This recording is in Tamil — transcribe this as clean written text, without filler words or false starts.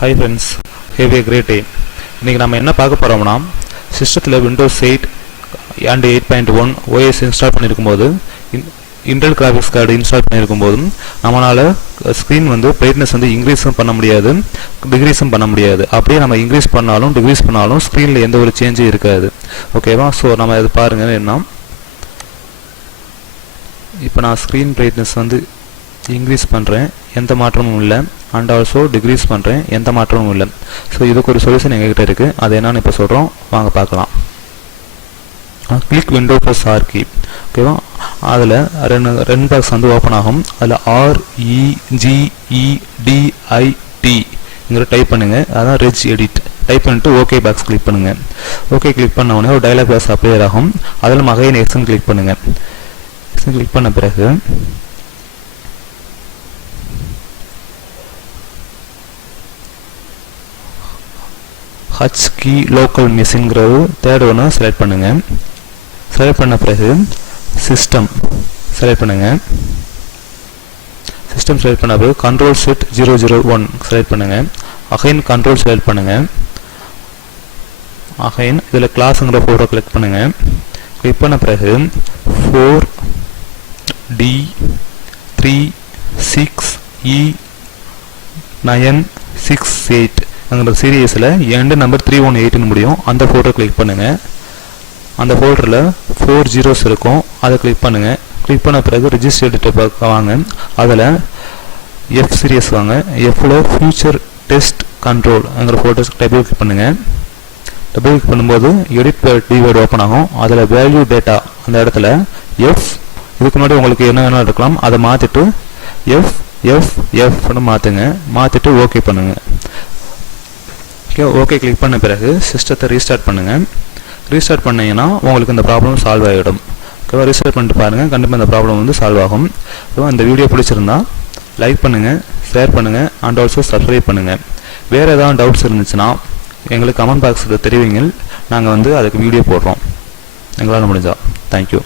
Hi friends, have a great day. இன்னைக்கு நம்ம என்ன பார்க்க போறோம்னா சிஸ்டத்தில் விண்டோஸ் 8 and 8.1 OS இன்ஸ்டால் பண்ணியிருக்கும்போது இன்டெல் கிராஃபிக்ஸ் கார்டு இன்ஸ்டால் பண்ணியிருக்கும்போதும் நம்மளால் ஸ்க்ரீன் வந்து பிரைட்னஸ் வந்து இன்க்ரீஸும் பண்ண முடியாது டிக்ரீஸும் பண்ண முடியாது. அப்படியே நம்ம இன்க்ரீஸ் பண்ணாலும் டிக்ரீஸ் பண்ணாலும் ஸ்க்ரீனில் எந்த ஒரு சேஞ்சும் இருக்காது. ஓகேவா? ஸோ நம்ம இது பாருங்கள். என்ன இப்போ நான் ஸ்க்ரீன் பிரைட்னஸ் வந்து இன்க்ரீஸ் பண்ணுறேன், எந்த மாற்றமும் இல்லை. அண்ட் ஆல்சோ டிக்ரீஸ் பண்ணுறேன், எந்த மாற்றமும் இல்லை. ஸோ இதுக்கு ஒரு சொல்யூஷன் எங்ககிட்ட இருக்குது. அது என்னன்னு இப்போ சொல்கிறோம், வாங்க பார்க்கலாம். Click window plus R key. ஓகேவா? அதில் ரெண்டு பாக்ஸ் வந்து ஓப்பன் ஆகும். அதில் REGEDIT டைப் பண்ணுங்கள். அதான் ரெஜ் எடிட் டைப் பண்ணிட்டு ஓகே பாக்ஸ் கிளிக் பண்ணுங்கள். ஓகே கிளிக் பண்ண உடனே ஒரு டயலாக் பாக்ஸ் அப்ளை ஆகும். அதில் மகைன் எக்ஸன் கிளிக் பண்ணுங்கள். எக்ஸன் கிளிக் பண்ண பிறகு ஹச் கீ லோக்கல் மிஷின்ங்கிறது தேர்ட் ஒன்று செலக்ட் பண்ணுங்கள். செலக்ட் பண்ண பிறகு சிஸ்டம் செலக்ட் பண்ணுங்கள். சிஸ்டம் செலக்ட் பண்ண பிறகு கண்ட்ரோல் செட் 001 செலக்ட் பண்ணுங்கள். அகைன் கண்ட்ரோல் செலக்ட் பண்ணுங்கள். அகைன் இதில் கிளாஸுங்கிற ஃபோட்டோ கிளிக் பண்ணுங்கள். கிளிக் பண்ண பிறகு 4D36E968 அங்கிற சீரியஸில் எண்டு நம்பர் 318 முடியும். அந்த ஃபோட்டோ கிளிக் பண்ணுங்கள். அந்த ஃபோல்டரில் 4 zeros இருக்கும், அதை கிளிக் பண்ணுங்கள். கிளிக் பண்ண பிறகு ரிஜிஸ்டர் எடிட்டர் பார்க்க வாங்க. அதில் F சீரியஸ் வாங்க. எஃப்பில் ஃபியூச்சர் டெஸ்ட் கண்ட்ரோல் அங்கிற ஃபோட்டோஸ் டபுள் கிளிக் பண்ணுங்கள். டபுள் கிளிக் பண்ணும்போது எடிட் டிவைட் ஓப்பன் ஆகும். அதில் வேல்யூ டேட்டா அந்த இடத்துல எஃப், இதுக்கு முன்னாடி உங்களுக்கு என்ன வேணாலும் இருக்கலாம், அதை மாற்றிட்டு எஃப்னு மாற்றுங்க. மாற்றிட்டு ஓகே பண்ணுங்கள். ஓகே கிளிக் பண்ண பிறகு சிஸ்டத்தை ரீஸ்டார்ட் பண்ணுங்கள். ரீஸ்டார்ட் பண்ணிங்கன்னா உங்களுக்கு இந்த ப்ராப்ளம் சால்வ் ஆகிடும். ஓகேவா? ரீஸ்டார்ட் பண்ணிட்டு பாருங்கள், கண்டிப்பாக இந்த ப்ராப்ளம் வந்து சால்வ் ஆகும். ஓகேவா? இந்த வீடியோ பிடிச்சிருந்தா லைக் பண்ணுங்கள், ஷேர் பண்ணுங்கள், அண்ட் ஆல்சோ சப்ஸ்கிரைப் பண்ணுங்கள். வேறு ஏதாவது டவுட்ஸ் இருந்துச்சுன்னா எங்களுக்கு கமெண்ட் பாக்ஸில் தெரிவிங்க. நாங்கள் வந்து அதுக்கு வீடியோ போடுறோம் எங்களால் முடிஞ்சா. தேங்க்யூ.